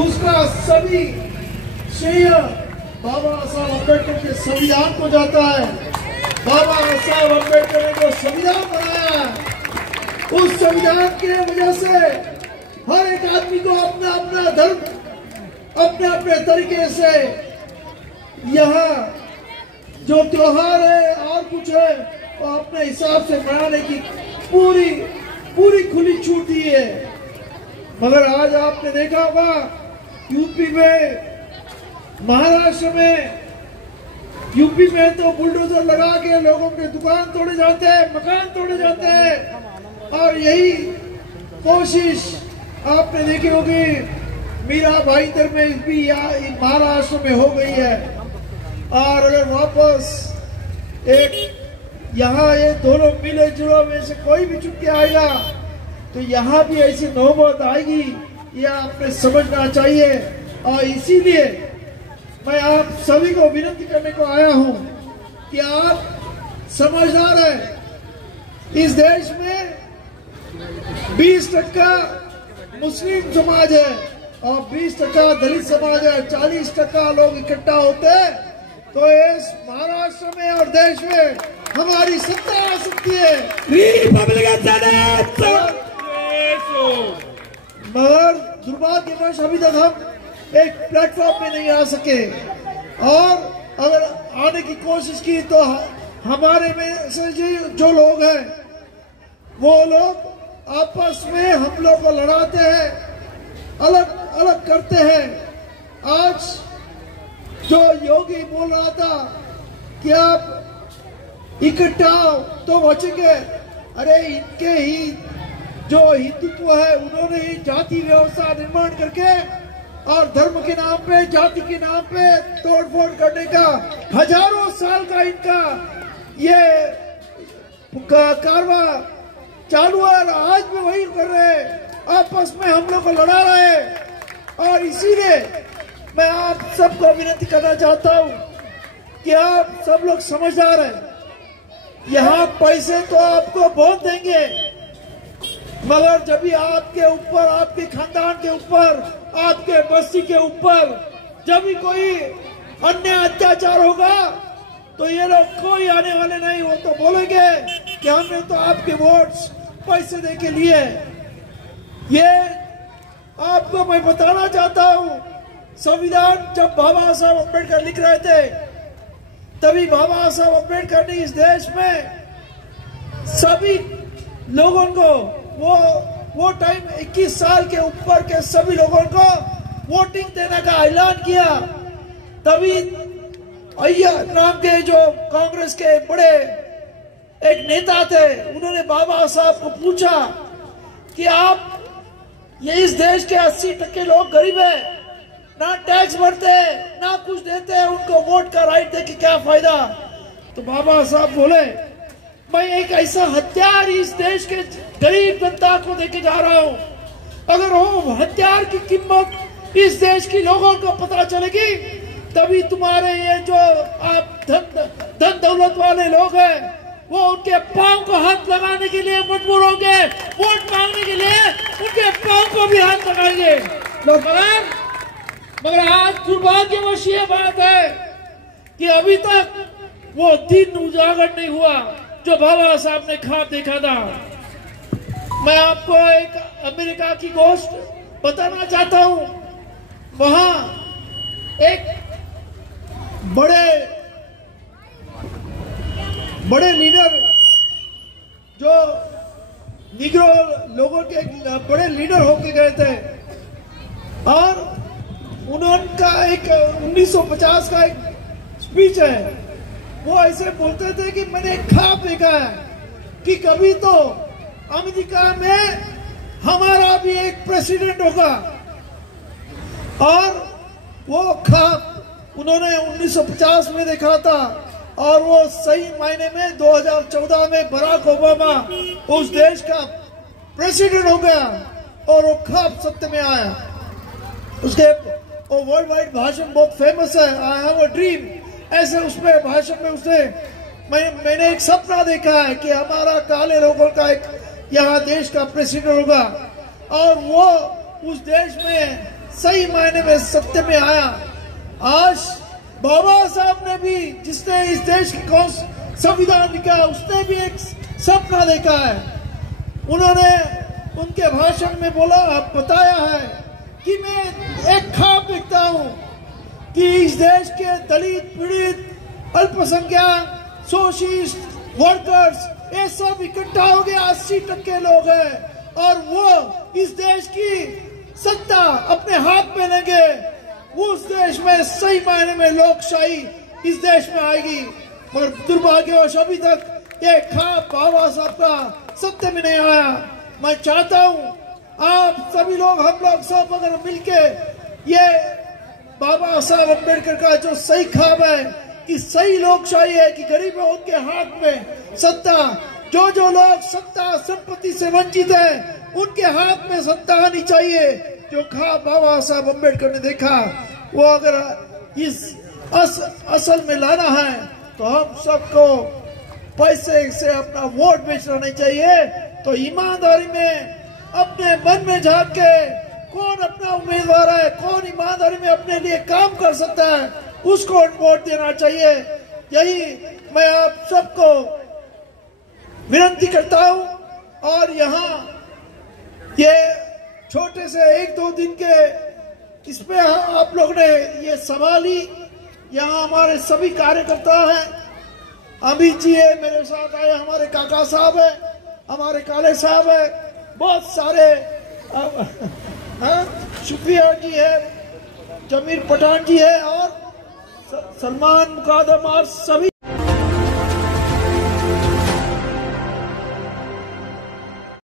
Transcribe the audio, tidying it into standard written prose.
उसका सभी श्रेय बाबा साहब अम्बेडकर के संविधान को जाता है। बाबा साहब अम्बेडकर ने जो संविधान बनाया, उस संविधान की वजह से हर एक आदमी को अपना अपना धर्म अपने अपने तरीके से यहाँ जो त्योहार है और कुछ है वो अपने हिसाब से मनाने की पूरी खुली छूट दी है। मगर आज आपने देखा होगा यूपी में, महाराष्ट्र में, यूपी में तो बुलडोजर लगा के लोगों के दुकान तोड़े जाते हैं, मकान तोड़े जाते हैं। और यही कोशिश आपने देखी होगी मीरा भाईंदर में भी महाराष्ट्र में हो गई है। और अगर वापस एक यहाँ ये दोनों मिले जुले में से कोई भी चुप के आएगा तो यहाँ भी ऐसी नौबत आएगी, यह आपने समझना चाहिए। और इसीलिए मैं आप सभी को विनती करने को आया हूँ कि आप समझदार हैं। इस देश में 20% मुस्लिम समाज है और 20% दलित समाज है, 40% लोग इकट्ठा होते हैं तो इस महाराष्ट्र में और देश में हमारी सत्ता आ सकती है। मगर दुर्भाग्यवश अभी तक हम एक प्लेटफॉर्म में नहीं आ सके और अगर आने की कोशिश की तो हमारे में से जो लोग हैं वो लोग आपस में हम लोग को लड़ाते हैं, अलग अलग करते हैं। आज जो योगी बोल रहा था कि आप इकट्ठा तो बचेंगे, अरे इनके ही जो हिंदुत्व है उन्होंने ही जाति व्यवस्था निर्माण करके और धर्म के नाम पे, जाति के नाम पे तोड़फोड़ करने का हजारों साल का इनका ये कारवा चालू है। आज भी वही कर रहे हैं, आपस में हम लोग को लड़ा रहे हैं। और इसीलिए मैं आप सबको विनती करना चाहता हूँ कि आप सब लोग समझदार हैं। यहाँ पैसे तो आपको बहुत देंगे, मगर जब भी आपके ऊपर, आपके खानदान के ऊपर, आपके बस्ती के ऊपर जब भी कोई अन्य अत्याचार होगा तो ये लोग कोई आने वाले नहीं हो तो बोलेंगे कि हमने तो आपके वोट्स पैसे दे के लिए। ये आपको मैं बताना चाहता हूँ, संविधान जब बाबा साहब अम्बेडकर लिख रहे थे तभी बाबा साहब अम्बेडकर ने इस देश में सभी लोगों को वो टाइम 21 साल के ऊपर के सभी लोगों को वोटिंग देने का ऐलान किया। तभी अय्यर नाम के जो कांग्रेस के बड़े एक नेता थे, उन्होंने बाबा साहब को पूछा कि आप ये इस देश के 80% लोग गरीब है, ना टैक्स भरते, ना कुछ देते, उनको वोट का राइट दे के क्या फायदा। तो बाबा साहब बोले, मैं एक ऐसा हथियार इस देश के गरीब जनता को देके जा रहा हूं, अगर वो हथियार की कीमत इस देश के लोगों को पता चलेगी तभी तुम्हारे ये जो आप धन दौलत वाले लोग हैं वो उनके पांव को हाथ लगाने के लिए मजबूर होंगे, वोट मांगने के लिए उनके पांव को भी हाथ लगाएंगे। मगर आज दुर्भाग्यवश ये बात है कि अभी तक वो दिन उजागर नहीं हुआ जो बाबा साहब ने ख्वाब देखा था। मैं आपको एक अमेरिका की गोष्ट बताना चाहता हूं। वहां एक बड़े लीडर जो निग्रो लोगों के बड़े लीडर होके गए थे और उनका एक 1950 का एक स्पीच है, वो ऐसे बोलते थे कि मैंने एक ख्वाब देखा है कि कभी तो अमेरिका में हमारा भी एक प्रेसिडेंट होगा। और वो ख्वाब उन्होंने 1950 में देखा था और वो सही मायने में 2014 में बराक ओबामा उस देश का प्रेसिडेंट हो गया और वो ख्वाब सत्य में आया। उसके वो वर्ल्ड वाइड भाषण बहुत फेमस है, आई हैव अ ड्रीम, ऐसे उसमें भाषण में उसने मैंने एक सपना देखा है कि हमारा काले लोगों का एक यहाँ देश का प्रेसिडेंट होगा और वो उस देश में सही मायने में सत्य में आया। आज बाबा साहब ने भी, जिसने इस देश की संविधान लिखा, उसने भी एक सपना देखा है। उन्होंने उनके भाषण में बताया है कि मैं एक ख्वाब देखता हूं कि इस देश के दलित, पीड़ित, अल्पसंख्यक, शोषित, वर्कर्स, ये सब इकट्ठा हो गए, 80% लोग हैं और वो इस देश की सत्ता अपने हाथ में लेंगे। उस देश में सही मायने में लोकशाही इस देश में आएगी। और दुर्भाग्यवश अभी तक ये ख्वाब बाबा साहब का सत्य में नहीं आया। मैं चाहता हूं आप सभी लोग, हम लोग सब अगर मिलके ये बाबा साहब अम्बेडकर का जो सही ख्वाब है कि सही लोकशाही है, कि गरीबों उनके हाथ में सत्ता, जो लोग सत्ता संपत्ति से वंचित है उनके हाथ में सत्ता आनी चाहिए। जो ख्वाब बाबा साहब अम्बेडकर ने देखा वो अगर इस असल में लाना है तो हम सबको पैसे से अपना वोट बेचना नहीं चाहिए। तो ईमानदारी में अपने मन में झांक के कौन अपना उम्मीदवार है, कौन ईमानदारी में अपने लिए काम कर सकता है, उसको वोट देना चाहिए। यही मैं आप सबको विनती करता हूं। और यहाँ ये छोटे से 1-2 दिन के इसमें आप लोग ने ये सवाल ही, यहाँ हमारे सभी कार्यकर्ता हैं, अमित जी है मेरे साथ आए, हमारे काका साहब है, हमारे काले साहब है, बहुत सारे शुफिया जी है, जमीर पठान जी है और सलमान मुकादम और सभी